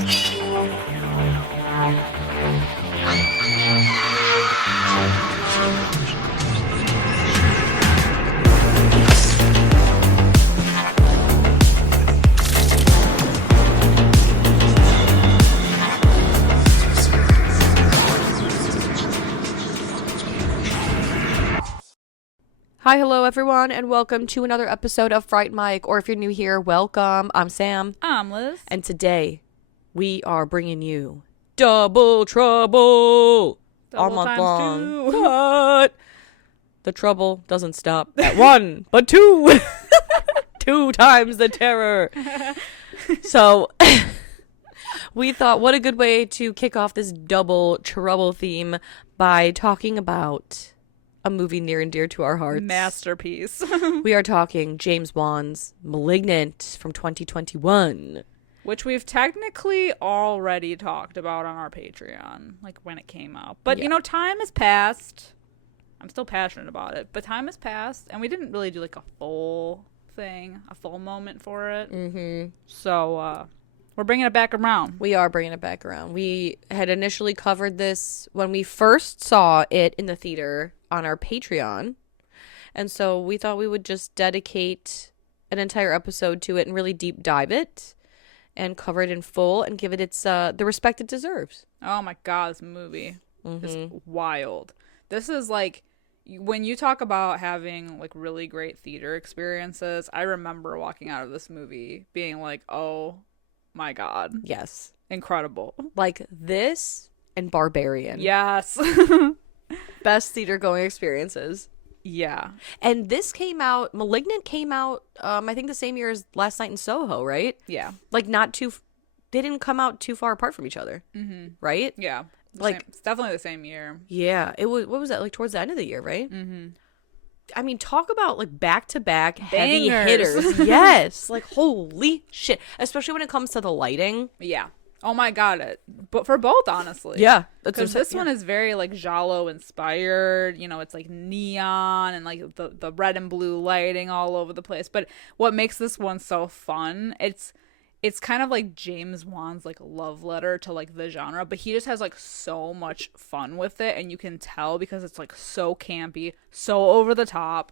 Hi, hello everyone, and welcome to another episode of Fright Mic, or if you're new here, welcome. I'm Sam. I'm Liz. And today, we are bringing you Double Trouble all month long. Two. But the trouble doesn't stop at one, but two. Two times the terror. So, we thought, what a good way to kick off this Double Trouble theme by talking about a movie near and dear to our hearts. Masterpiece. We are talking James Wan's Malignant from 2021. Which we've technically already talked about on our Patreon, like when it came out. But, you know, time has passed. I'm still passionate about it. But time has passed, and we didn't really do like a full thing, a full moment for it. Mm-hmm. So, we're bringing it back around. We are bringing it back around. We had initially covered this when we first saw it in the theater on our Patreon. And so we thought we would just dedicate an entire episode to it and really deep dive it and cover it in full and give it its the respect it deserves. Oh my God, this movie is wild. This is like, when you talk about having like really great theater experiences, I remember walking out of this movie being like, oh my God. Yes. Incredible. Like this and Barbarian. Yes. Best theater going experiences. Yeah. And this came out, Malignant came out, I think the same year as Last Night in Soho, right? Yeah. Like they didn't come out too far apart from each other. Mm-hmm. Right? Yeah. Like, it's definitely the same year. Yeah. It was, what was that, like towards the end of the year, right? Mm-hmm. I mean, talk about like back-to-back heavy hitters. Yes. Like, holy shit. Especially when it comes to the lighting. Yeah. Oh my God. But for both, honestly. Yeah. Because this one is very like giallo-inspired. You know, it's like neon and like the red and blue lighting all over the place. But what makes this one so fun, it's kind of like James Wan's like love letter to like the genre, but he just has like so much fun with it, and you can tell because it's like so campy, so over the top,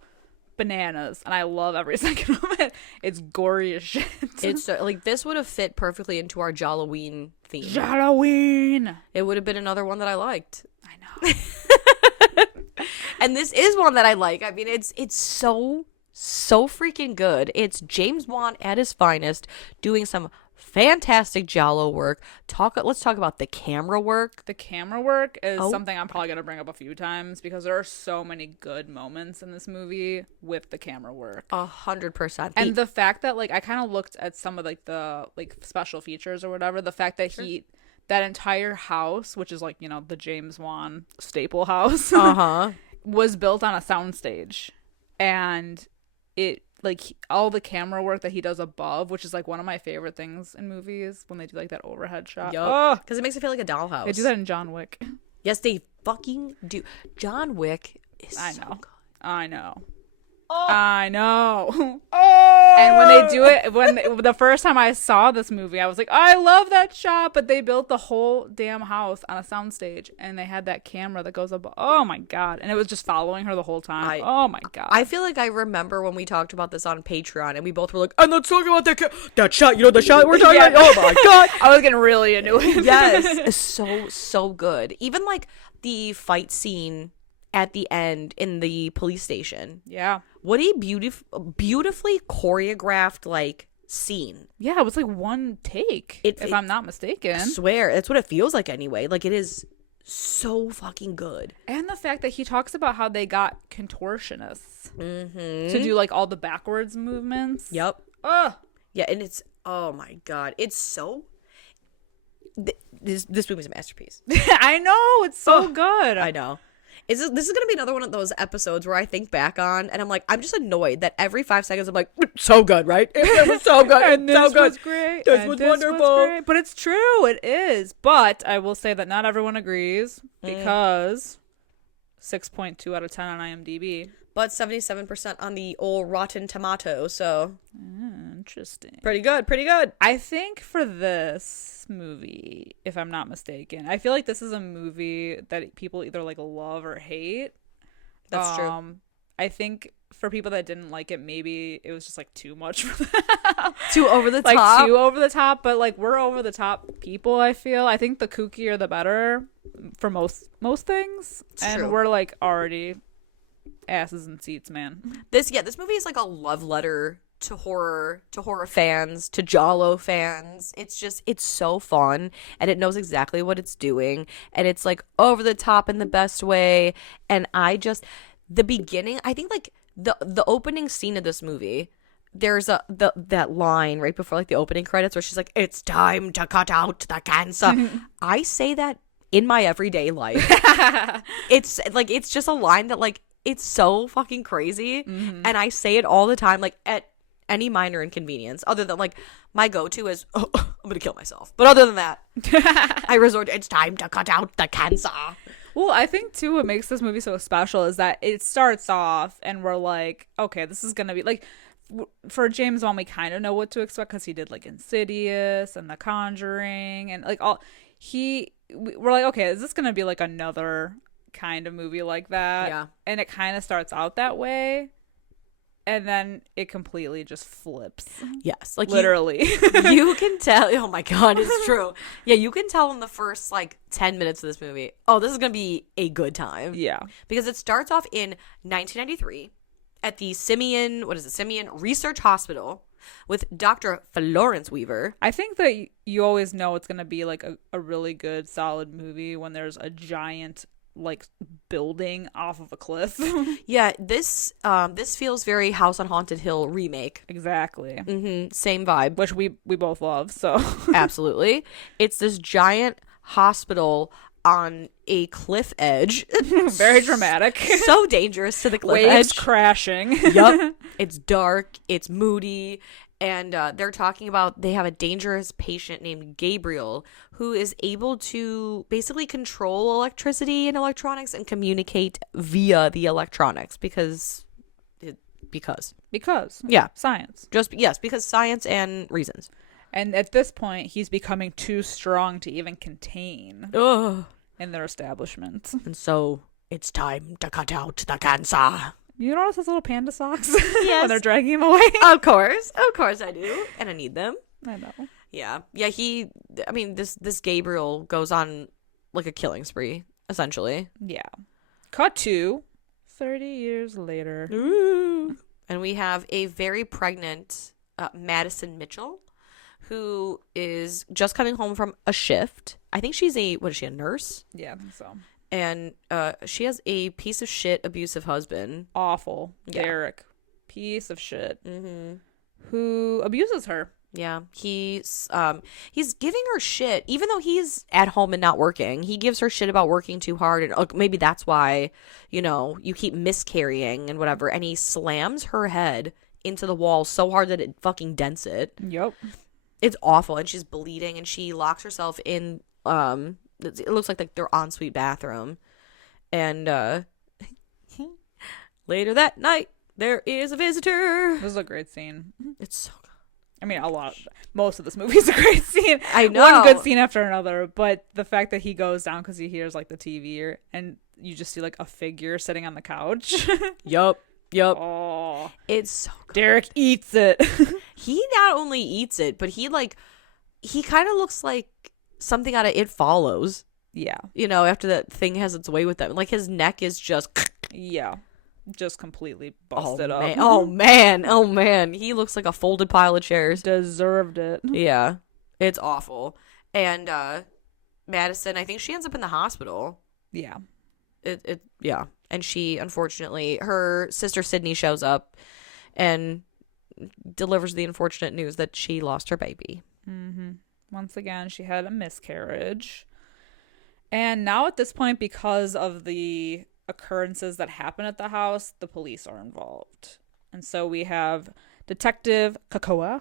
bananas, and I love every second of it. It's gory as shit. It's like this would have fit perfectly into our Jalloween theme. Jalloween. It would have been another one that I liked. I know. And this is one that I like. I mean, it's so freaking good. It's James Wan at his finest, doing some fantastic giallo work. Let's talk about the camera work. The camera work is something I'm probably going to bring up a few times because there are so many good moments in this movie with the camera work. 100%. And the fact that like I kind of looked at some of like the like special features or whatever, the fact that that entire house, which is like, you know, the James Wan staple house, was built on a soundstage. And it like all the camera work that he does above, which is like one of my favorite things in movies when they do like that overhead shot. Because it makes it feel like a dollhouse. They do that in John Wick. Yes, they fucking do. John Wick is so good. I know. I know. And when they do it, the first time I saw this movie, I was like, I love that shot. But they built the whole damn house on a soundstage, and they had that camera that goes up. Oh my God. And it was just following her the whole time. Oh my God. I feel like I remember when we talked about this on Patreon, and we both were like, and let's talk about that shot. You know, the shot we're talking about. Oh my God. I was getting really into it. Yes. So good. Even like the fight scene at the end in the police station. Yeah. What a beautifully choreographed like scene. Yeah, it was like one take, if I'm not mistaken. I swear, that's what it feels like anyway. Like, it is so fucking good. And the fact that he talks about how they got contortionists to do like all the backwards movements. Yep. Yeah, and it's, oh my God, it's so... This movie's a masterpiece. I know, it's so good. I know. This is going to be another one of those episodes where I think back on and I'm like, I'm just annoyed that every 5 seconds I'm like, so good, right? It was so good. And so this good. was great. This was wonderful. But it's true. It is. But I will say that not everyone agrees because 6.2 out of 10 on IMDb. But 77% on the old Rotten Tomato, so... Interesting. Pretty good. Pretty good. I think for this movie, if I'm not mistaken, I feel like this is a movie that people either like love or hate. That's true. I think for people that didn't like it, maybe it was just like too much for them. Too over the Like top. too over the top, but like we're over the top people, I feel. I think the kookier the better for most things. It's and true. we're like already asses in seats, man. This movie is like a love letter to horror fans, to giallo fans. It's so fun, and it knows exactly what it's doing, and it's like over the top in the best way. And the beginning, I think like the opening scene of this movie, there's that line right before like the opening credits where she's like, "It's time to cut out the cancer." I say that in my everyday life. It's like, it's just a line that like, it's so fucking crazy. And I say it all the time, like at any minor inconvenience, other than like my go-to is, "Oh, I'm gonna kill myself." But other than that, I resort to, "It's time to cut out the cancer." Well, I think too what makes this movie so special is that it starts off and we're like, okay, this is gonna be like, for James Wan, we kind of know what to expect because he did like Insidious and The Conjuring and like we're like, okay, is this gonna be like another kind of movie like that? Yeah. And it kind of starts out that way, and then it completely just flips. Yes, like Literally. you can tell. Oh my god, it's true. Yeah, you can tell in the first like 10 minutes of this movie, oh, this is gonna be a good time. Yeah. Because it starts off in 1993 at the Simeon Research Hospital with Dr. Florence Weaver. I think that you always know it's gonna be like a really good, solid movie when there's a giant like building off of a cliff. Yeah, this feels very House on Haunted Hill remake. Exactly. Same vibe. Which we both love, so. Absolutely. It's this giant hospital on a cliff edge. Very dramatic. So dangerous to the cliff Waves edge. crashing. Yup. It's dark. It's moody. And they're talking about they have a dangerous patient named Gabriel who is able to basically control electricity and electronics and communicate via the electronics because. Yeah. Science. Because science and reasons. And at this point, he's becoming too strong to even contain Ugh. in their establishment. And so it's time to cut out the cancer. You notice his little panda socks? Yes. When they're dragging him away? Of course I do. And I need them. I know. Yeah. This Gabriel goes on like a killing spree, essentially. Yeah. Cut to 30 years later. Ooh. And we have a very pregnant Madison Mitchell, who is just coming home from a shift. I think she's a nurse? Yeah, I think so. And she has a piece of shit abusive husband. Awful. Yeah. Derek. Piece of shit. Mm-hmm. Who abuses her. Yeah, he's giving her shit, even though he's at home and not working. He gives her shit about working too hard, and maybe that's why, you keep miscarrying and whatever. And he slams her head into the wall so hard that it fucking dents it. Yep. It's awful, and she's bleeding, and she locks herself in. It looks like their ensuite bathroom, and later that night there is a visitor. This is a great scene. It's so good. I mean, most of this movie is a great scene. I know. One good scene after another, but the fact that he goes down because he hears like the TV and you just see like a figure sitting on the couch. Yup. Oh, It's so good. Derek eats it. He not only eats it, but he kind of looks like something out of It Follows. Yeah. After that thing has its way with them. Like his neck is just Yeah. Just completely busted up. Oh man. He looks like a folded pile of chairs. Deserved it. Yeah. It's awful. And Madison, I think she ends up in the hospital. Yeah. Yeah. And she, unfortunately, her sister Sydney shows up and delivers the unfortunate news that she lost her baby. Mm-hmm. Once again, she had a miscarriage. And now at this point, because of the occurrences that happen at the house, the police are involved. And so we have Detective Kakoa.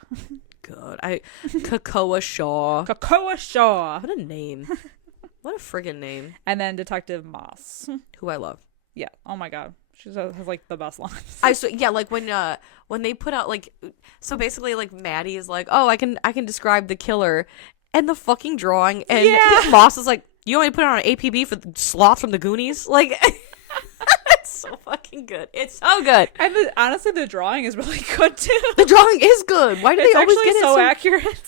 God. Kakoa Shaw. Kakoa Shaw. What a name. What a friggin' name. And then Detective Moss. Who I love. Yeah. Oh my God. She has like the best lines. Yeah, like when they put out like, so basically like Maddie is like, oh, I can describe the killer, and the fucking drawing, and Moss is like, you want me to put it on an APB for Sloth from the Goonies? Like, it's so fucking good. It's so good. And honestly, the drawing is really good too. The drawing is good. Why do they always get it so accurate?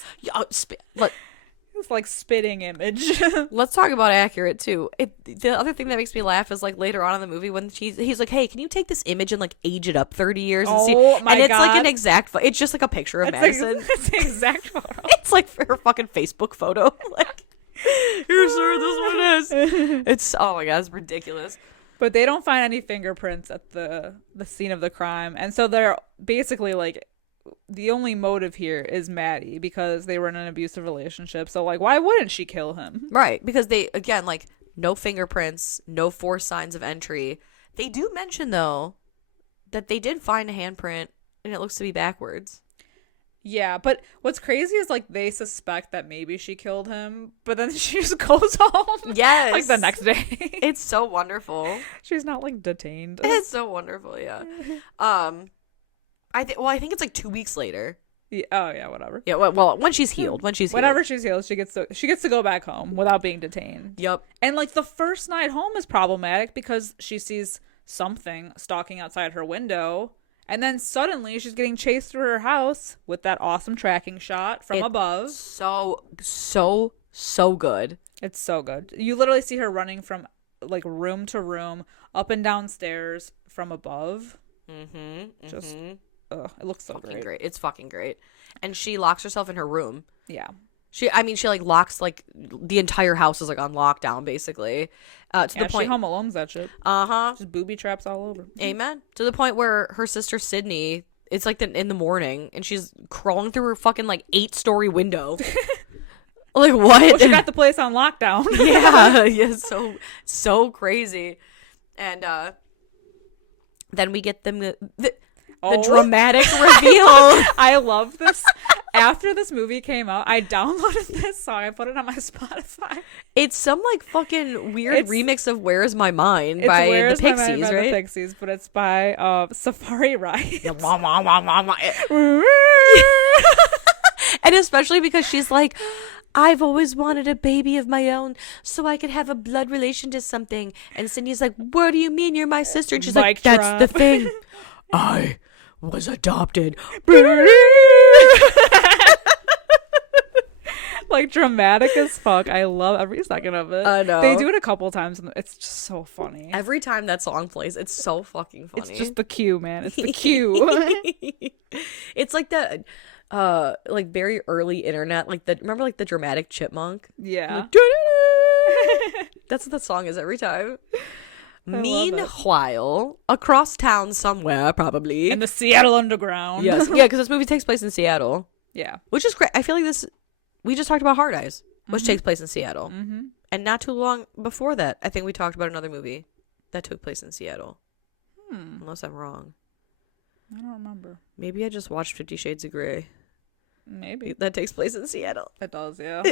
It's like spitting image. Let's talk about accurate too. The other thing that makes me laugh is like later on in the movie when he's like, "Hey, can you take this image and like age it up 30 years and see?" And it's like an exact. It's just like a picture of Madison. It's an exact photo. It's like her fucking Facebook photo. Like, here, sir, this one is. It's oh my god, it's ridiculous. But they don't find any fingerprints at the scene of the crime, and so they're basically like, the only motive here is Maddie because they were in an abusive relationship. So like, why wouldn't she kill him? Right, because they, again, like, no fingerprints, no forced signs of entry. They do mention though that they did find a handprint and it looks to be backwards. Yeah, but what's crazy is like they suspect that maybe she killed him, but then she just goes home. Yes. Like the next day. It's so wonderful. She's not like detained. It's so wonderful, yeah. I think it's like 2 weeks later. Yeah, oh yeah, whatever. Yeah, well, when she's healed, whenever she's healed, she gets to go back home without being detained. Yep. And like the first night home is problematic because she sees something stalking outside her window, and then suddenly she's getting chased through her house with that awesome tracking shot from above. So good. It's so good. You literally see her running from like room to room, up and down stairs from above. Just. Ugh, it looks so great. It's fucking great. And she locks herself in her room. Yeah. She like locks, like, the entire house is like on lockdown, basically. To the point she Home Alone's that shit. Just booby traps all over. Amen. To the point where her sister Sydney, it's like in the morning, and she's crawling through her fucking like 8-story window. Like, what? Well, she got the place on lockdown. Yeah, so crazy. And then we get them the dramatic reveal. I love this. After this movie came out, I downloaded this song. I put it on my Spotify. It's some like fucking weird remix of "Where Is My Mind" by the Pixies, right? The Pixies, but it's by Safari Ride. And especially because she's like, I've always wanted a baby of my own so I could have a blood relation to something. And Cindy's like, what do you mean you're my sister? And she's like, that's the thing. I was adopted. Like, dramatic as fuck. I love every second of it. I know. They do it a couple times and it's just so funny. Every time that song plays, it's so fucking funny. It's just the cue, man. It's the cue. It's like the like very early internet, like remember like the dramatic chipmunk? Yeah. Like, that's what the song is every time. Meanwhile, across town somewhere, probably in the Seattle Underground. Yes, yeah, because this movie takes place in Seattle. Yeah, which is great. I feel like we just talked about Hard Eyes, which takes place in Seattle, and not too long before that, I think we talked about another movie that took place in Seattle. Unless I'm wrong. I don't remember. Maybe I just watched 50 Shades of Grey. Maybe that takes place in Seattle. It does, yeah.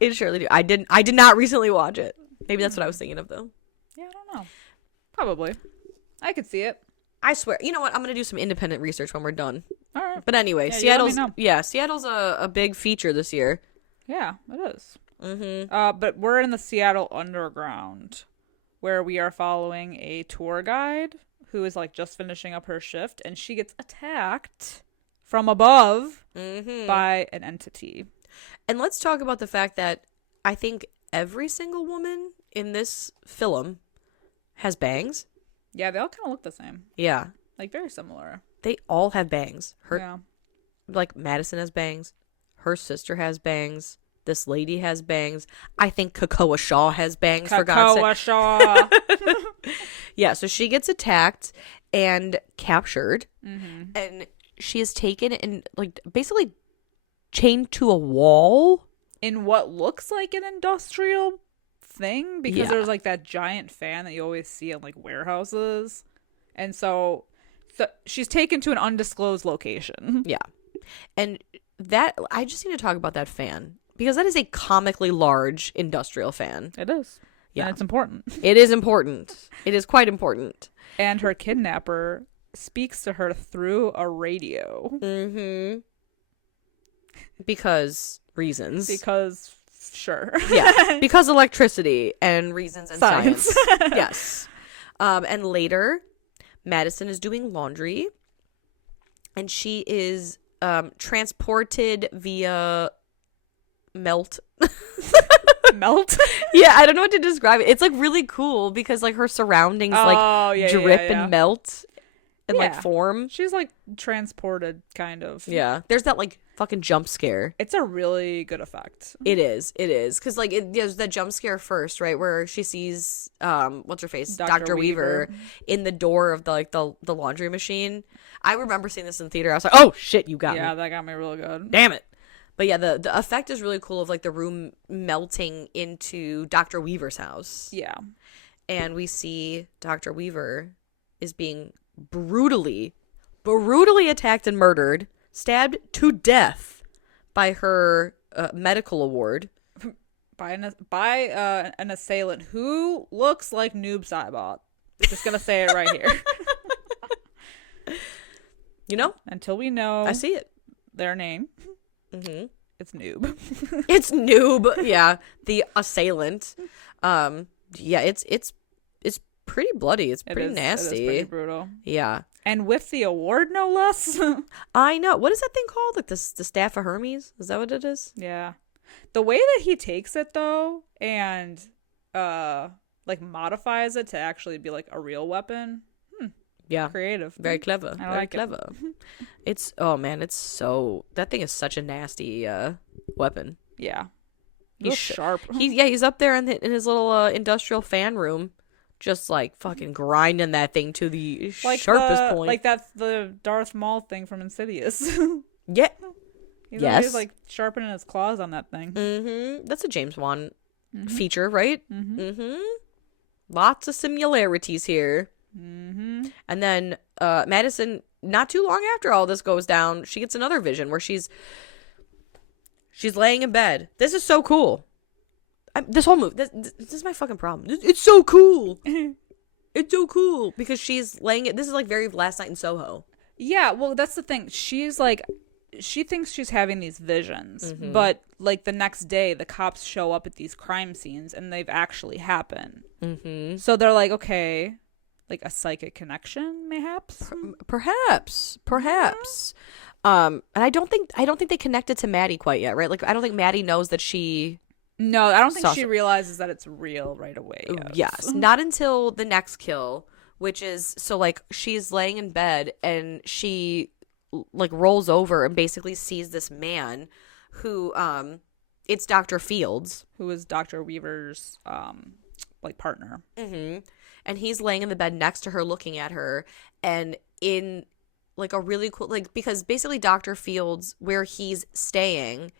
It surely do. I did not recently watch it. Maybe that's what I was thinking of though. Yeah, I don't know. Probably. I could see it. I swear. You know what? I'm gonna do some independent research when we're done. All right. But anyway, yeah, Seattle's a big feature this year. Yeah, it is. But we're in the Seattle Underground, where we are following a tour guide who is like just finishing up her shift, and she gets attacked from above by an entity. And let's talk about the fact that I think every single woman in this film has bangs. Yeah, they all kind of look the same. Yeah. Like, very similar. They all have bangs. Yeah. Like, Madison has bangs. Her sister has bangs. This lady has bangs. I think Kakoa Shaw has bangs, for God's sake. Kakoa Shaw. Yeah, so she gets attacked and captured. And she is taken and, like, basically chained to a wall. In what looks like an industrial thing, because there's like that giant fan that you always see in like warehouses, and so she's taken to an undisclosed location. Yeah, and that I just need to talk about that fan because that is a comically large industrial fan. It is. Yeah. And it's important. It is important. It is quite important. And her kidnapper speaks to her through a radio. Mm-hmm. Because reasons. Because, sure. Yeah. Because electricity and reasons and science. Yes. And later, Madison is doing laundry. And she is transported via melt. Melt? Yeah, I don't know what to describe it. It's like really cool because like her surroundings drip and melt and like form. She's like transported kind of. Yeah. There's that like fucking jump scare. It's a really good effect. It is. Because like there's that jump scare first, right, where she sees what's her face, Dr. Weaver in the door of the laundry machine. I remember seeing this in theater. I was like, oh shit, you got me. Yeah, that got me really good. Damn it. But yeah, the effect is really cool of like the room melting into Dr. Weaver's house. Yeah. And we see Dr. Weaver is being brutally attacked and murdered, stabbed to death by her medical award. By an assailant who looks like Noob Saibot. Just gonna say it right here. You know? Until we know I see it. their name. Mm-hmm. It's Noob. It's Noob. Yeah. The assailant. Yeah, it's pretty bloody. It's pretty nasty. It is pretty brutal. Yeah. And with the award, no less. I know. What is that thing called? Like the Staff of Hermes? Is that what it is? Yeah. The way that he takes it though, and like modifies it to actually be like a real weapon. Yeah. Creative. Very clever. I Very like clever. It's that thing is such a nasty weapon. Yeah. He's sharp. He's up there in his little industrial fan room, just like fucking grinding that thing to the sharpest point. Like that's the Darth Maul thing from Insidious. Yeah. He's always like sharpening his claws on that thing. Mm-hmm. That's a James Wan feature, right? Mm-hmm. Lots of similarities here. Mm-hmm. And then Madison, not too long after all this goes down, she gets another vision where she's laying in bed. This is so cool. This whole movie, this is my fucking problem. It's so cool. It's so cool because she's laying it. This is like very Last Night in Soho. Yeah, well, that's the thing. She's like, she thinks she's having these visions, but like the next day, the cops show up at these crime scenes and they've actually happened. Mm-hmm. So they're like, okay. Like a psychic connection, mayhaps? Perhaps. And I don't think they connected to Maddie quite yet, right? Like I don't think Maddie knows that she. No, I don't think she realizes that it's real right away. Yes, not until the next kill, which is so like she's laying in bed and she like rolls over and basically sees this man who it's Dr. Fields, who is Dr. Weaver's like partner. Mm-hmm. And he's laying in the bed next to her looking at her, and in like a really cool, like, because basically Dr. Fields, where he's staying,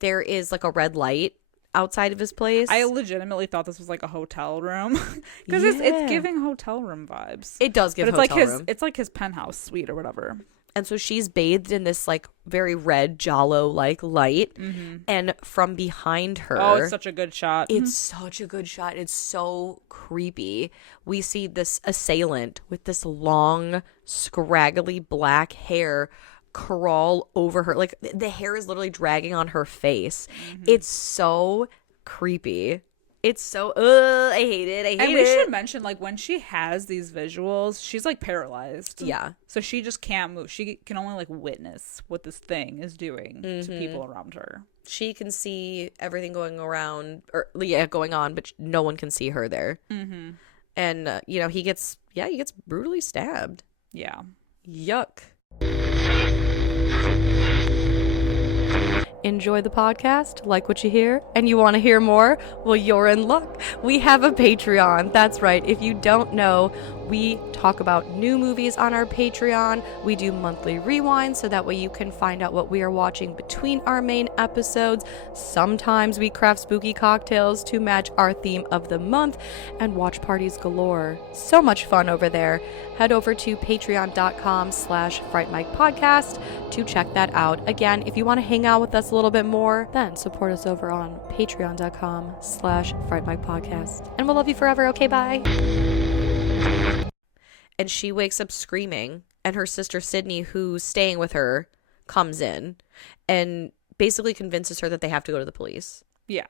there is like a red light outside of his place. I legitimately thought this was like a hotel room because it's giving hotel room vibes. It does give hotel room. It's like his penthouse suite or whatever. And so she's bathed in this like very red giallo-like light, and from behind her, oh, it's such a good shot. It's such a good shot. It's so creepy. We see this assailant with this long, scraggly black hair crawl over her. Like the hair is literally dragging on her face. It's so creepy. It's so I hate it. And we should mention, like, when she has these visuals, she's like paralyzed. Yeah. So she just can't move. She can only like witness what this thing is doing to people around her. She can see everything going on, but no one can see her there. Mm-hmm. And he gets brutally stabbed. Yeah. Yuck. Enjoy the podcast, like what you hear, and you want to hear more? Well, you're in luck. We have a Patreon. That's right. If you don't know, We talk about new movies on our Patreon. We do monthly rewinds so that way you can find out what we are watching between our main episodes. Sometimes we craft spooky cocktails to match our theme of the month, and watch parties galore. So much fun over there. Head over to patreon.com/frightmicpodcast to check that out. Again, if you want to hang out with us a little bit more, then support us over on patreon.com/frightmicpodcast. And we'll love you forever. Okay, bye. And she wakes up screaming, and her sister Sydney, who's staying with her, comes in and basically convinces her that they have to go to the police. Yeah.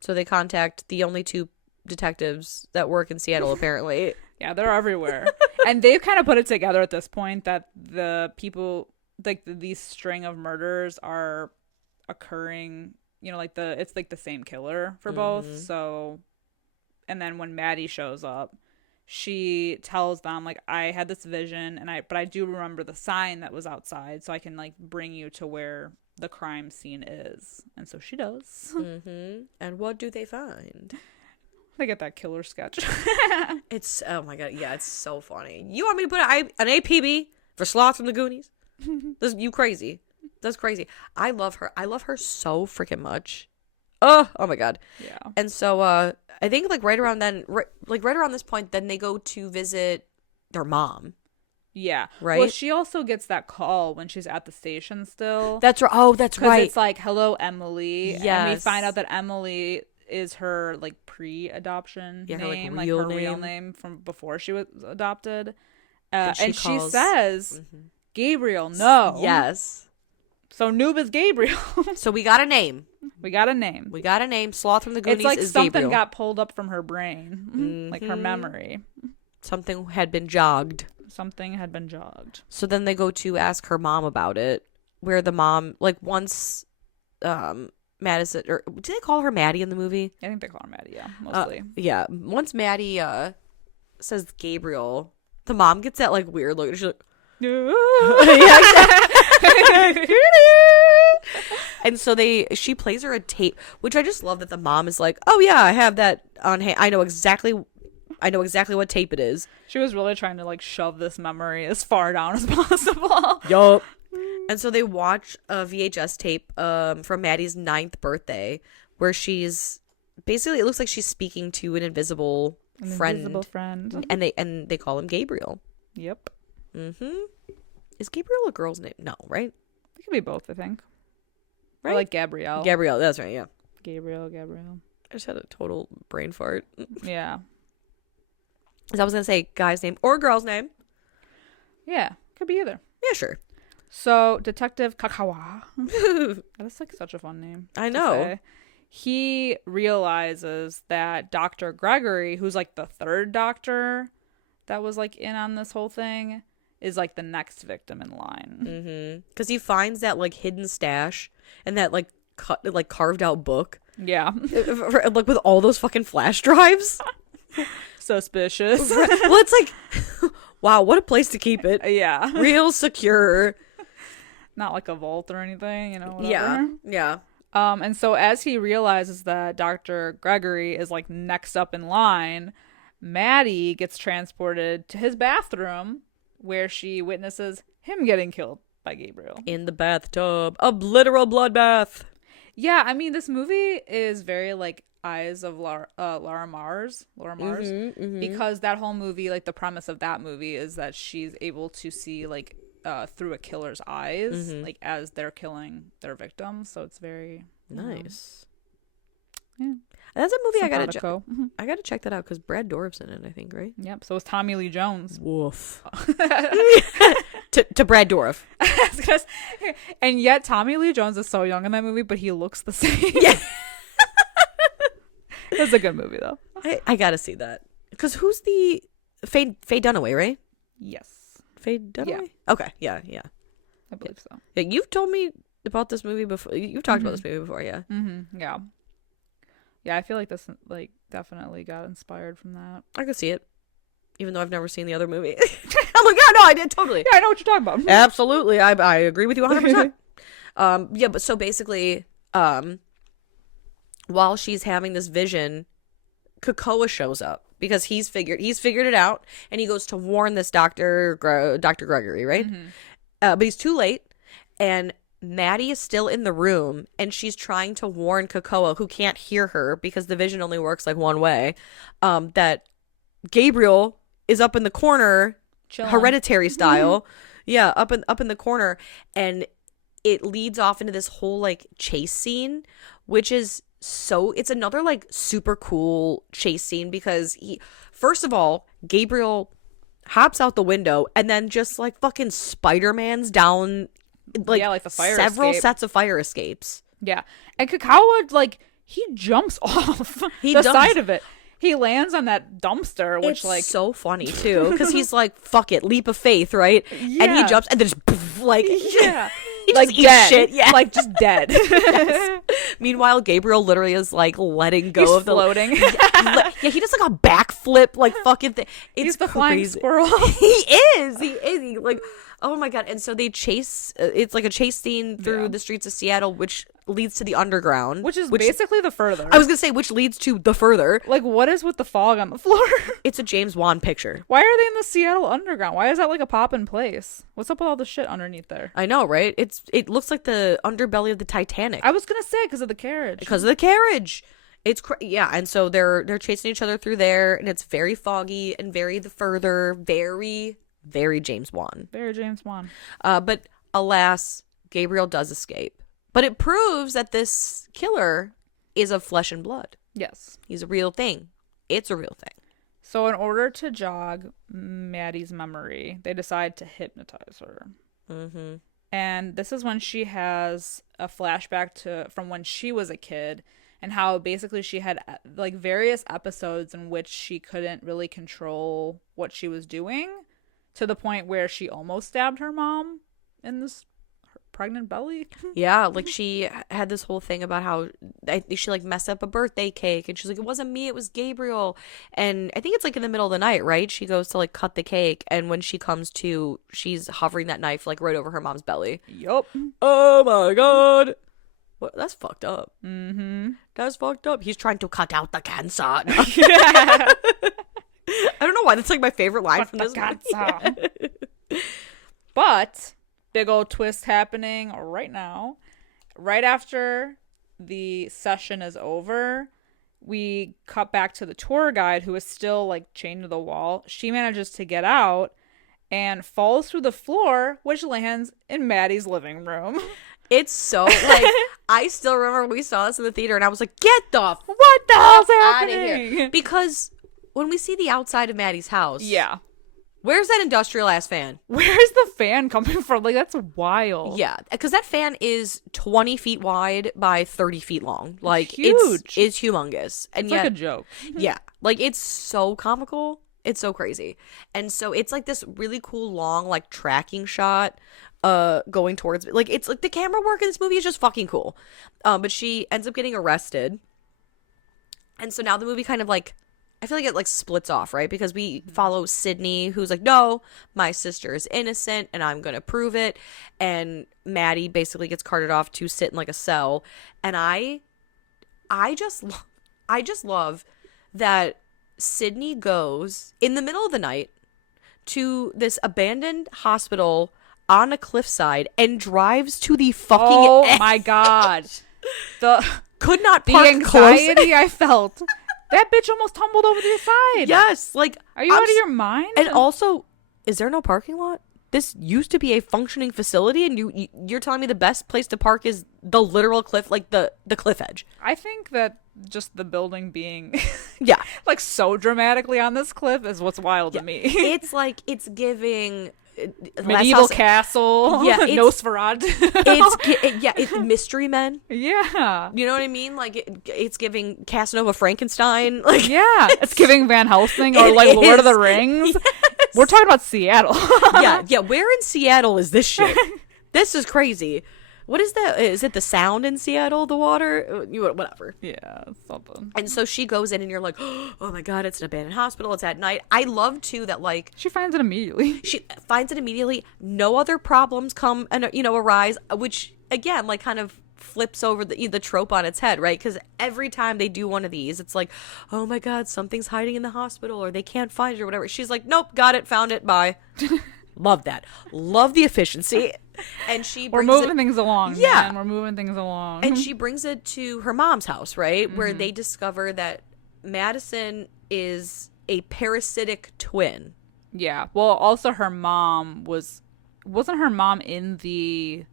So they contact the only 2 detectives that work in Seattle, apparently. Yeah, they're everywhere. And they've kind of put it together at this point that the people, like these string of murders are occurring, you know, like it's like the same killer for both. So, and then when Maddie shows up, she tells them, like, I had this vision, but I do remember the sign that was outside, so I can, like, bring you to where the crime scene is. And so she does. And what do they find? They get that killer sketch. It's, oh my god, yeah, it's so funny. You want me to put an APB for Sloth from the Goonies? You crazy. That's crazy. I love her. I love her so freaking much. Oh my god. Yeah. And so I think like right around this point, then they go to visit their mom. Yeah. Right. Well, she also gets that call when she's at the station still. That's right. Oh, that's right. Because it's like, hello, Emily. Yes. And we find out that Emily is her like pre-adoption name, like her real name from before she was adopted. And she says, Gabriel, no. Yes. So Noob is Gabriel. So we got a name. We got a name. Sloth from the Goonies is Gabriel. It's like something Gabriel. Got pulled up from her brain. Like her memory. Something had been jogged. Something had been jogged. So then they go to ask her mom about it, where the mom, like, once Madison, or did they call her Maddie in the movie? I think they call her Maddie, yeah, mostly. Yeah. Once Maddie says Gabriel, the mom gets that, like, weird look. She's like, and so she plays her a tape, which I just love that the mom is like, oh yeah, I have that on hand. I know exactly what tape it is. She was really trying to like shove this memory as far down as possible. Yup. And so they watch a VHS tape from Maddie's 9th birthday, where she's basically, it looks like she's speaking to an invisible friend. And they call him Gabriel. Yep. Is Gabriel a girl's name? No, right? It could be both, I think. Right? Or like Gabrielle. Gabrielle, that's right, yeah. Gabriel. I just had a total brain fart. Yeah. As I was going to say, guy's name or girl's name. Yeah, could be either. Yeah, sure. So, Detective Kakawa. That is like such a fun name. I know. He realizes that Dr. Gregory, who's like the 3rd doctor that was like in on this whole thing, is like the next victim in line. Because he finds that like hidden stash and that like carved out book. Yeah. Like with all those fucking flash drives. Suspicious. Well, it's like, wow, what a place to keep it. Yeah. Real secure. Not like a vault or anything, you know, whatever. Yeah. And so as he realizes that Dr. Gregory is like next up in line, Maddie gets transported to his bathroom where she witnesses him getting killed by Gabriel. In the bathtub. A literal bloodbath. Yeah, I mean, this movie is very like Eyes of Laura Mars, because that whole movie, like the premise of that movie is that she's able to see like through a killer's eyes, like as they're killing their victims. So it's very nice. Yeah, that's a movie I gotta check that out because Brad Dourif's in it, I think, right? Yep. So it's Tommy Lee Jones. Woof. to Brad Dourif. And yet Tommy Lee Jones is so young in that movie, but he looks the same. Yeah. It's a good movie though. I gotta see that because who's the Faye Dunaway, right? Yes. Faye Dunaway? Yeah. Okay. Yeah. I believe so. Yeah, you've told me about this movie before. You've talked about this movie before, yeah. Yeah. Yeah, I feel like this like definitely got inspired from that. I could see it, even though I've never seen the other movie. I'm like, yeah, no, I did totally. Yeah, I know what you're talking about. Absolutely, I agree with you 100%. Yeah, but so basically, while she's having this vision, Kakoa shows up. because he's figured it out, and he goes to warn this Dr. Gregory, right? But he's too late, and Maddie is still in the room, and she's trying to warn Kakoa, who can't hear her because the vision only works like one way, that Gabriel is up in the corner, Chilling. Hereditary style. Yeah, up in the corner, and it leads off into this whole like chase scene, which is it's another like super cool chase scene because first of all, Gabriel hops out the window and then just like fucking Spider-Man's down like the fire several escape. sets of fire escapes. Yeah. And Kakawa, like, he jumps off the side of it. He lands on that dumpster, which, it's like... so funny, too, because he's like, fuck it, leap of faith, right? Yeah. And he jumps, and then just, poof, like... Yeah. he like, just eats shit. Yeah. Like, just dead. Yes. Meanwhile, Gabriel literally is, like, letting go He's of the... floating. Yeah, he does, like, a backflip, like, fucking thing. He's the flying squirrel. He is. He, like... Oh my god. And so they chase, it's like a chase scene through the streets of Seattle, which leads to the underground. Which is basically the further. I was going to say, which leads to the further. Like, what is with the fog on the floor? It's a James Wan picture. Why are they in the Seattle underground? Why is that like a pop-in place? What's up with all the shit underneath there? I know, right? It looks like the underbelly of the Titanic. I was going to say because of the carriage. Because of the carriage. It's yeah, and so they're chasing each other through there, and it's very foggy and very the further, very... very James Wan. Very James Wan. But alas, Gabriel does escape. But it proves that this killer is of flesh and blood. Yes. He's a real thing. It's a real thing. So in order to jog Maddie's memory, they decide to hypnotize her. Mm-hmm. And this is when she has a flashback from when she was a kid and how basically she had like various episodes in which she couldn't really control what she was doing. To the point where she almost stabbed her mom in this pregnant belly. Yeah, like she had this whole thing about how she like messed up a birthday cake, and she's like, it wasn't me, it was Gabriel. And I think it's like in the middle of the night, right? She goes to like cut the cake, and when she comes to, she's hovering that knife like right over her mom's belly. Yup. Oh my god. What? That's fucked up. Mm-hmm. That's fucked up. He's trying to cut out the cancer. Yeah. I don't know why that's like my favorite line from this movie. Yeah. But big old twist happening right now. Right after the session is over, we cut back to the tour guide who is still like chained to the wall. She manages to get out and falls through the floor, which lands in Maddie's living room. It's so like I still remember when we saw this in the theater, and I was like, "Get the What the hell's out of happening?" here!" Because when we see the outside of Maddie's house, Yeah. where's that industrial ass fan? Where's the fan coming from? Like, that's wild. Yeah, because that fan is 20 feet wide by 30 feet long. Like, Huge. It's humongous. And It's yet, like a joke. yeah, like it's so comical. It's so crazy. And so it's like this really cool long like tracking shot going towards, like, it's like the camera work in this movie is just fucking cool. But she ends up getting arrested. And so now the movie kind of like, I feel like it like splits off, right? Because we follow Sydney, who's like, no, my sister is innocent and I'm going to prove it. And Maddie basically gets carted off to sit in like a cell. And I just love that Sydney goes in the middle of the night to this abandoned hospital on a cliffside and drives to the fucking edge. My God. Could not The park anxiety I felt. That bitch almost tumbled over the side. Yes, like, Are you out of your mind? And also, is there no parking lot? This used to be a functioning facility, and you're telling me the best place to park is the literal cliff, like the cliff edge. I think that just the building being Yeah, like so dramatically on this cliff is what's wild to me. it's like it's giving Medieval castle. Yeah, it's- Nosferatu. it's Mystery Men. Yeah. You know what I mean? Like it's giving Casanova Frankenstein. Like Yeah. It's giving Van Helsing or like It Lord of the is. Rings. Yes. We're talking about Seattle. yeah. Where in Seattle is this shit? This is crazy. What is that? Is it the sound in Seattle? The water? Whatever. Yeah, something. And so she goes in, and you're like, oh my god, it's an abandoned hospital. It's at night. I love too that like She finds it immediately. she finds it immediately. No other problems come and arise, which again like kind of flips over the trope on its head, right? Because every time they do one of these, it's like, oh my God, something's hiding in the hospital or they can't find it or whatever. She's like, nope, got it, found it, bye. Love that. Love the efficiency. And we're moving things along. Yeah. Man. We're moving things along. And she brings it to her mom's house, right? Where they discover that Madison is a parasitic twin. Yeah. Well, also her mom wasn't her mom in the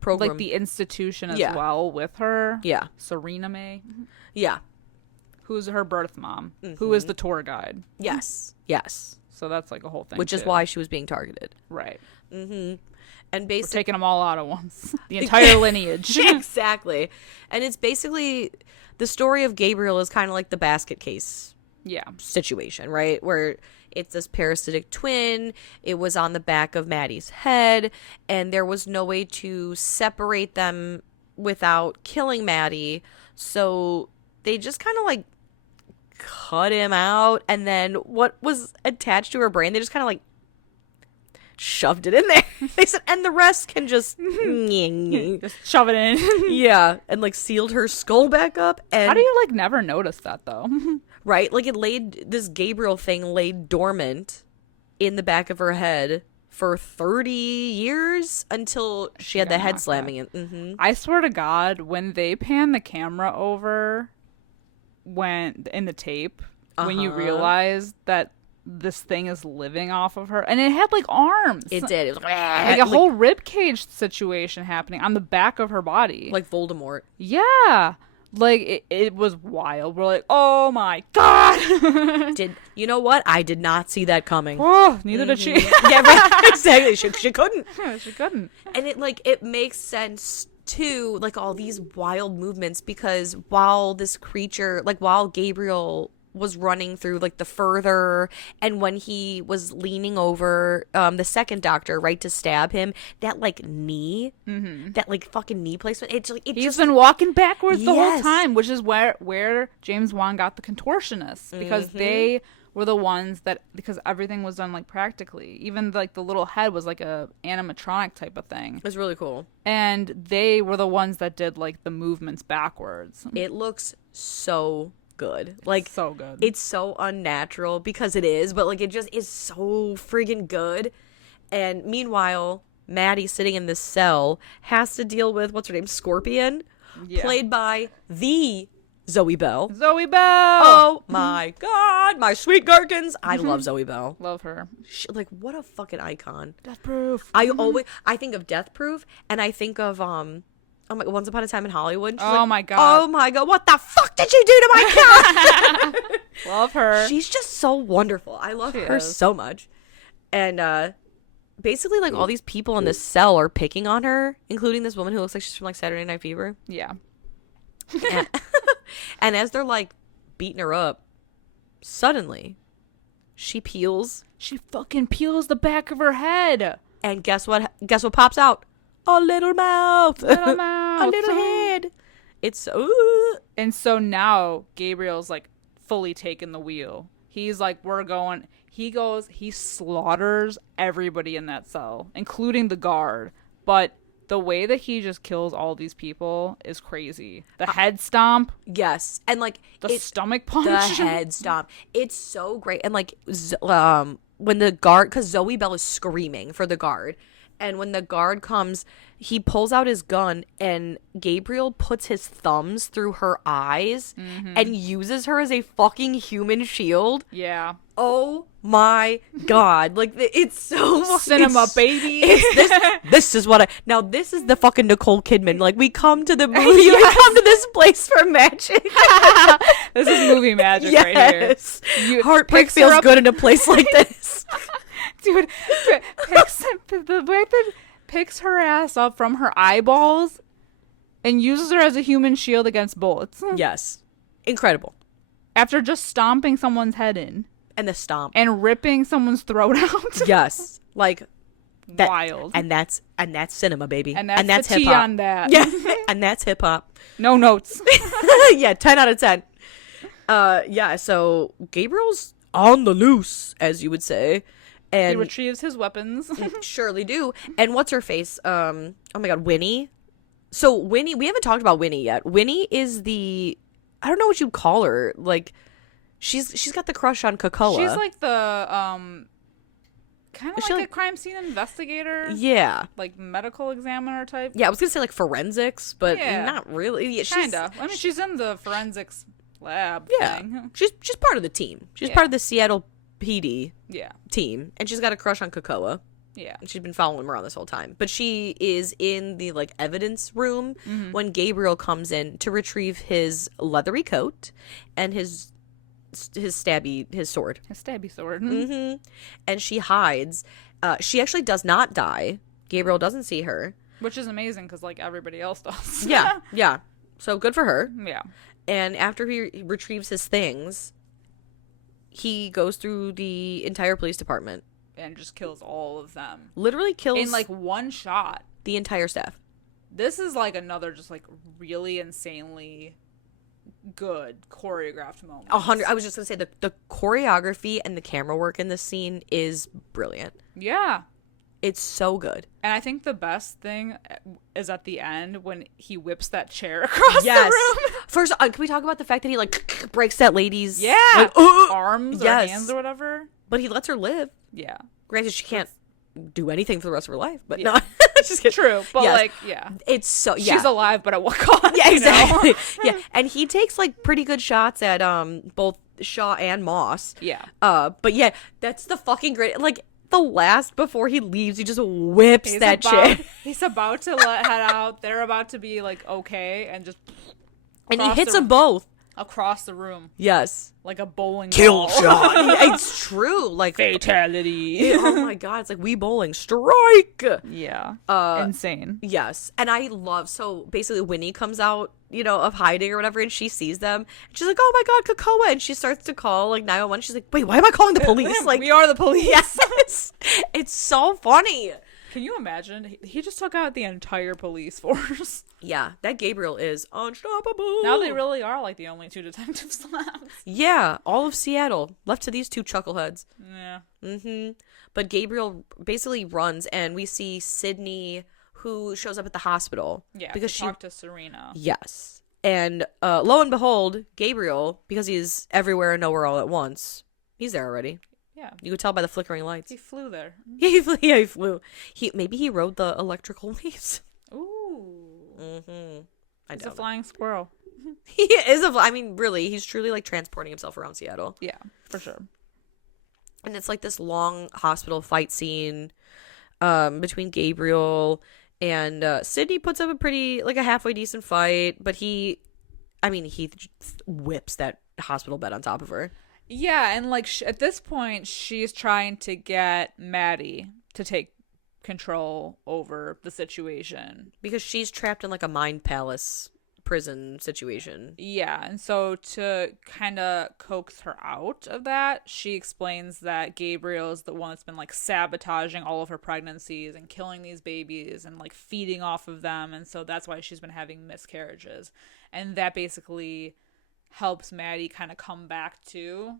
program, like the institution as well with her? Yeah. Serena May. Yeah. Who's her birth mom, who is the tour guide. Yes. Yes. So that's like a whole thing. Which is why she was being targeted. Right. And We're basically taking them all out at once. The entire lineage. Exactly. And it's basically the story of Gabriel is kind of like the basket case situation, right? Where it's this parasitic twin. It was on the back of Maddie's head, and there was no way to separate them without killing Maddie. So they just kind of like cut him out, and then what was attached to her brain, they just kind of like shoved it in there. They said, and the rest can just just shove it in. Yeah, and like sealed her skull back up. And how do you like never notice that though? Right, like this Gabriel thing laid dormant in the back of her head for 30 years until she had the head slamming it. I swear to God, when they pan the camera over when in the tape, when you realize that this thing is living off of her, and it had like arms. It did. It was like a whole rib cage situation happening on the back of her body, like Voldemort. Yeah, like it was wild. We're like, oh my God. You know what? I did not see that coming. Oh, neither did she. Yeah, right. Exactly. She couldn't. She couldn't. And it makes sense too, like all these wild movements, because while this creature, like while Gabriel was running through like the further, and when he was leaning over the second doctor, right, to stab him, that like knee, that like fucking knee placement, it's like he's been walking backwards the whole time, which is where James Wan got the contortionists, because they were the ones that, because everything was done like practically, even like the little head was like a animatronic type of thing. It was really cool, and they were the ones that did like the movements backwards. It looks so good, like so good. It's so unnatural because it is, but like it just is so friggin' good. And meanwhile, Maddie, sitting in this cell, has to deal with, what's her name, Scorpion, played by the Zoe Bell. Zoe Bell! Oh my God, my sweet gherkins. I love Zoe Bell. Love her. Like, what a fucking icon. Death Proof. I think of Death Proof, and I think of oh my, Once Upon a Time in Hollywood. Oh my God. Oh my God, what the fuck did you do to my cat? Love her. She's just so wonderful. I love her so much. And basically, like, all these people in this cell are picking on her, including this woman who looks like she's from like Saturday Night Fever. Yeah. And as they're like beating her up, suddenly she fucking peels the back of her head. And guess what pops out? A little mouth. A little head. It's And so now Gabriel's like fully taken the wheel. He's like, he slaughters everybody in that cell, including the guard. But the way that he just kills all these people is crazy. The head stomp. Yes. And like the stomach punch. The head stomp. It's so great. And like when the guard, because Zoe Bell is screaming for the guard, and when the guard comes, he pulls out his gun, and Gabriel puts his thumbs through her eyes and uses her as a fucking human shield. Yeah. Oh my God. Like, it's so cinema, baby. This is what now this is the fucking Nicole Kidman. Like, we come to the movie, we come to this place for magic. This is movie magic right here. Heartbreak feels good in a place like this. Dude, the way that picks her ass up from her eyeballs and uses her as a human shield against bullets. Yes. Incredible. After just stomping someone's head in. And the stomp. And ripping someone's throat out. Yes. Like, wild. And that's cinema, baby. And that's hip hop. On that. Yeah. And that's hip hop. No notes. Yeah, 10 out of 10. Yeah, so Gabriel's on the loose, as you would say. And he retrieves his weapons. Surely do. And what's her face? Oh my God, Winnie. So Winnie, we haven't talked about Winnie yet. Winnie is I don't know what you'd call her. Like, she's got the crush on Krakoa. She's like the kind of like like a crime scene investigator. Yeah. Like medical examiner type. Yeah, I was gonna say like forensics, but Yeah. not really. Yeah, Kinda. I mean, she's in the forensics lab thing. She's part of the team. She's part of the Seattle PD Yeah. team, and she's got a crush on Krakoa. Yeah. And she's been following him around this whole time. But she is in the like evidence room when Gabriel comes in to retrieve his leathery coat and his sword. His stabby sword. Mm-hmm. And she hides. She actually does not die. Gabriel doesn't see her. Which is amazing because, like, everybody else does. Yeah. So good for her. Yeah. And after he retrieves his things, he goes through the entire police department. And just kills all of them. Literally kills... in, like, one shot. The entire staff. This is, like, another just, like, really insanely good choreographed moment. 100. I was just gonna say the choreography and the camera work in this scene is brilliant. Yeah. It's so good. And I think the best thing is at the end when he whips that chair across the room. First, can we talk about the fact that he like breaks that lady's like, arms or hands or whatever? But he lets her live. Yeah. Granted, she can't do anything for the rest of her life, but yeah. no. Just kidding. True, but like, yeah. It's so, she's alive, but at what cost? Yeah, exactly. Yeah, and he takes like pretty good shots at both Shaw and Moss. Yeah. But yeah, that's the fucking great, like, the last before he leaves, he just whips that shit. He's about to head out. They're about to be like okay, and just and he hits them both across the room. Yes, like a bowling kill ball. shot. It's true. Like fatality. Oh my god, it's like Wii bowling strike. Yeah. Insane. Yes, and I love. So basically, Winnie comes out, you know, of hiding or whatever, and she sees them. And she's like, "Oh my god, Krakoa!" And she starts to call like 911. She's like, "Wait, why am I calling the police?" Like, we are the police. Yes, it's so funny. Can you imagine? He just took out the entire police force. Yeah, that Gabriel is unstoppable. Now they really are like the only two detectives left. Yeah, all of Seattle left to these two chuckleheads. Yeah. Mm-hmm. But Gabriel basically runs, and we see Sydney, who shows up at the hospital. Yeah, because she talked to Serena. Yes. And lo and behold, Gabriel, because he's everywhere and nowhere all at once, he's there already. Yeah. You could tell by the flickering lights. He flew there. Yeah, he flew. Maybe he rode the electrical waves. Ooh. Mm-hmm. He's a flying squirrel. He is I mean, really, he's truly like transporting himself around Seattle. Yeah, for sure. And it's like this long hospital fight scene between Gabriel and Sydney puts up a pretty, like a halfway decent fight, but he whips that hospital bed on top of her. Yeah, and like at this point, she's trying to get Maddie to take control over the situation. Because she's trapped in like a mind palace prison situation. Yeah, and so to kind of coax her out of that, she explains that Gabriel is the one that's been like sabotaging all of her pregnancies and killing these babies and like feeding off of them, and so that's why she's been having miscarriages. And that basically helps Maddie kind of come back to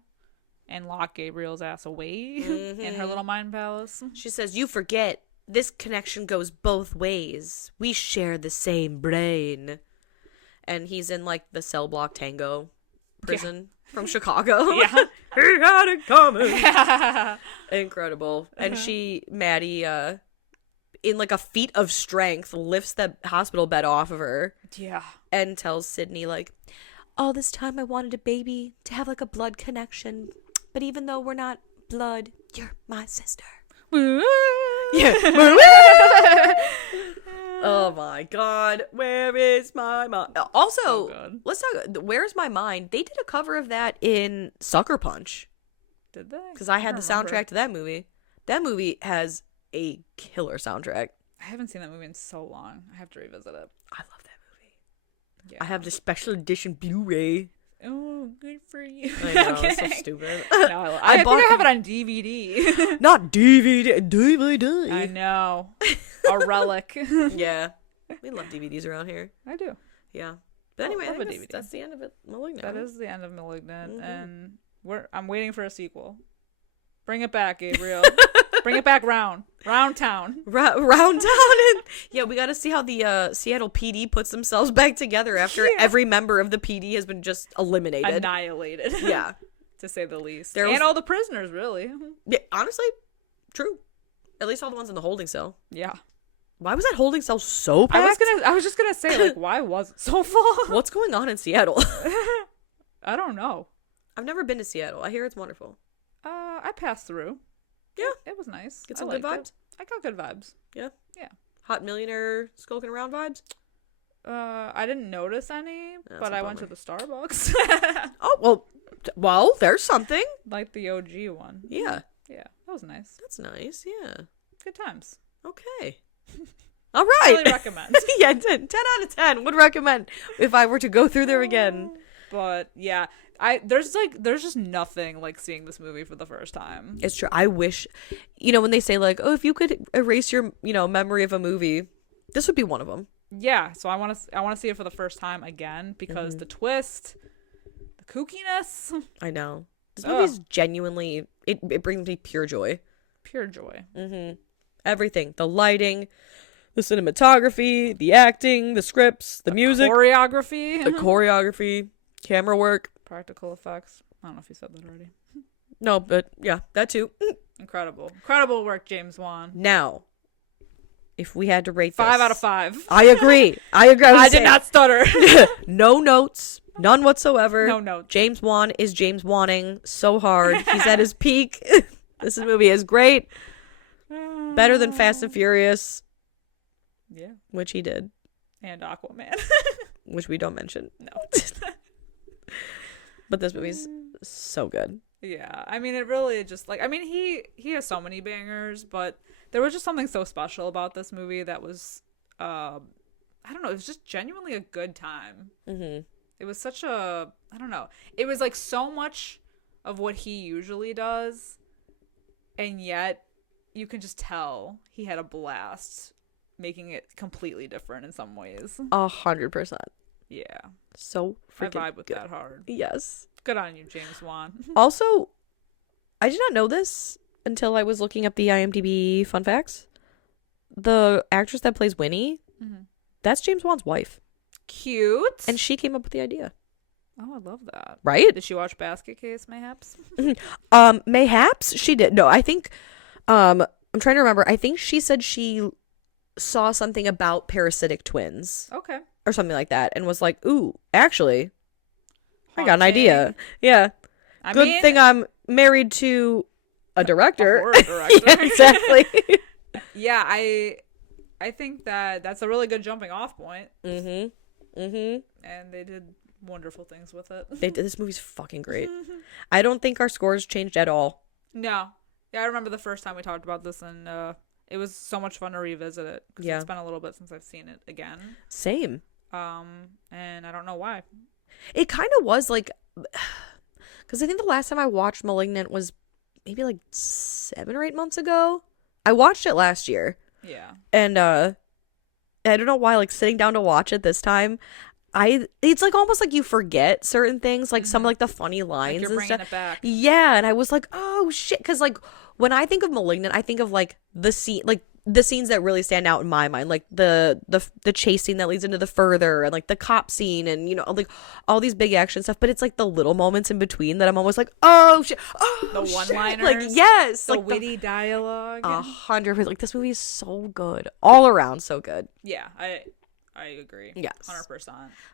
and lock Gabriel's ass away in her little mind palace. She says, "You forget, this connection goes both ways. We share the same brain." And he's in like the cell block tango prison from Chicago. Yeah. He had it coming. Incredible. And Maddie, in like a feat of strength, lifts the hospital bed off of her. Yeah. And tells Sydney like, "All this time I wanted a baby to have like a blood connection. But even though we're not blood, you're my sister." Yeah. Oh my god, where is my mind? Also, So let's talk. Where's My Mind? They did a cover of that in Sucker Punch. Did they? Because I had the soundtrack to that movie. That movie has a killer soundtrack. I haven't seen that movie in so long. I have to revisit it. I love that movie. Yeah. I have the special edition Blu-ray. Oh, good for you. I know, it's so stupid. No, I think I have it on DVD. Not DVD. I know. A relic. Yeah. We love DVDs around here. I do. Yeah. But anyway, love I a think DVD. that's the end of it. Malignant. That is the end of Malignant, and I'm waiting for a sequel. Bring it back, Gabriel. Bring it back round town. Round town. And yeah, we got to see how the Seattle PD puts themselves back together after every member of the PD has been just eliminated. Annihilated. Yeah. To say the least. And all the prisoners, really. Yeah, honestly, true. At least all the ones in the holding cell. Yeah. Why was that holding cell so packed? I was just gonna say, like, why was it so full? What's going on in Seattle? I don't know. I've never been to Seattle. I hear it's wonderful. I passed through. Yeah. It was nice. Get some good vibes? I got good vibes. Yeah? Yeah. Hot millionaire skulking around vibes? I didn't notice any, but I went to the Starbucks. Oh, well, there's something. Like the OG one. Yeah. Yeah, that was nice. That's nice, yeah. Good times. Okay. All right. Really recommend. Yeah, 10 out of 10 would recommend if I were to go through there again. But yeah, there's just nothing like seeing this movie for the first time. It's true. I wish, when they say like, oh, if you could erase your, memory of a movie, this would be one of them. Yeah, so I want to see it for the first time again because the twist, the kookiness. I know. This movie's genuinely, it brings me pure joy. Pure joy. Mm-hmm. Everything. The lighting, the cinematography, the acting, the scripts, the music. Choreography. Camera work. Practical effects. I don't know if you said that already. No, but yeah, that too. Incredible work, James Wan. Now, if we had to rate 5 this, out of 5. I agree. I did not stutter. No notes. None whatsoever. No notes. James Wan is James Wanning so hard. He's at his peak. This movie is great. Better than Fast and Furious. Yeah. Which he did. And Aquaman. Which we don't mention. No. But this movie's so good. Yeah. I mean, it really just he has so many bangers, but there was just something so special about this movie that was, I don't know, it was just genuinely a good time. Mm-hmm. It was such a, I don't know, it was like so much of what he usually does, and yet you can just tell he had a blast making it completely different in some ways. 100%. Yeah. So freaking I vibe with good. that hard. Yes. Good on you, James Wan. Also, I did not know this until I was looking up the IMDb fun facts. The actress that plays Winnie, that's James Wan's wife. Cute. And she came up with the idea. Oh, I love that. Right? Did she watch Basket Case, mayhaps? Mayhaps she did. No, I think, I'm trying to remember. I think she said she saw something about parasitic twins. Okay. Or something like that. And was like, ooh, actually, I got an idea. Yeah. Good thing I'm married to a director. A horror director. Yeah, exactly. Yeah, I think that's a really good jumping off point. Mm-hmm. Mm-hmm. And they did wonderful things with it. They did. This movie's fucking great. I don't think our scores changed at all. No. Yeah, I remember the first time we talked about this, and it was so much fun to revisit it. Because it's been a little bit since I've seen it again. Same. And I don't know why. It kind of was like, because I think the last time I watched Malignant was maybe like 7 or 8 months ago. I watched it last year. Yeah. And I don't know why, like sitting down to watch it this time, it's like almost like you forget certain things, like some like the funny lines like you're bringing it back. Yeah, and I was like, oh shit, because like when I think of Malignant, I think of like the scene, like the scenes that really stand out in my mind, like the chase scene that leads into the further, and like the cop scene, and like all these big action stuff. But it's like the little moments in between that I'm almost like, oh shit, oh the one-liners, like yes, the like witty dialogue. 100%. Like this movie is so good, all around so good. Yeah, I agree. Yes, 100%.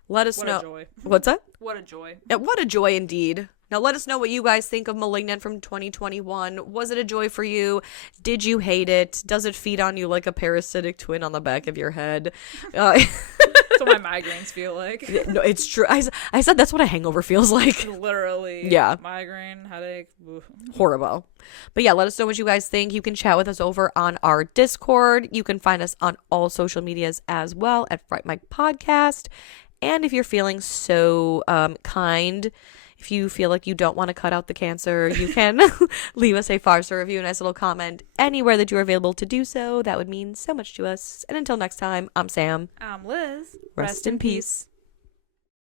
Let us what know. What a joy. What's that? What a joy. Yeah, what a joy indeed. Now let us know what you guys think of Malignant from 2021. Was it a joy for you? Did you hate it? Does it feed on you like a parasitic twin on the back of your head? That's what my migraines feel like. No, it's true. I said that's what a hangover feels like. Literally. Yeah. Migraine, headache. Oof. Horrible. But yeah, let us know what you guys think. You can chat with us over on our Discord. You can find us on all social medias as well at Fright Mic Podcast. And if you're feeling so kind, if you feel like you don't want to cut out the cancer, you can leave us a 5-star review, a nice little comment anywhere that you're available to do so. That would mean so much to us. And until next time, I'm Sam. I'm Liz. Rest in peace.